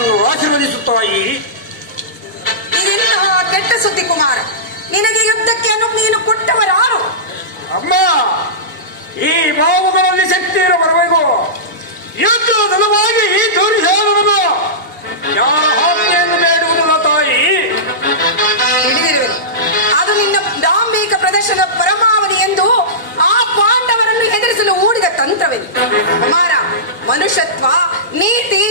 ನನ್ನನ್ನು ಆಶೀರ್ವದಿಸುತ್ತಾಯಿ. ಇದೆಂತಹ ಕೆಟ್ಟ ಸುದ್ದಿ ಕುಮಾರ. ನಿನಗೆ ಯುದ್ಧಕ್ಕೆ ನೀನು ಕೊಟ್ಟವರಾರು? ಅಮ್ಮ, ಈ ಬಾವುಗಳಲ್ಲಿ ಶಕ್ತಿ ಇರಬರಬೇಕು. ಯುದ್ಧದ ಸಲುವಾಗಿ ಈ ದುರ್ಯೋಧನನು ಯಾರ ಆಜ್ಞೆಯನ್ನು ಬೇಡುವುದಿಲ್ಲ ತಾಯಿ. ಹಿಡಿದಿರುವೆ. ಅದು ನಿನ್ನ ಡಾಂಬಿಕ ಪ್ರದರ್ಶನ ಪರಮಾವಧಿ ಎಂದು ಆ ಪಾಂಡವರನ್ನು ಹೆದರಿಸಲು ಹೂಡಿದ ತಂತ್ರವೇ ಕುಮಾರ. ಮನುಷ್ಯತ್ವ, ನೀತಿ,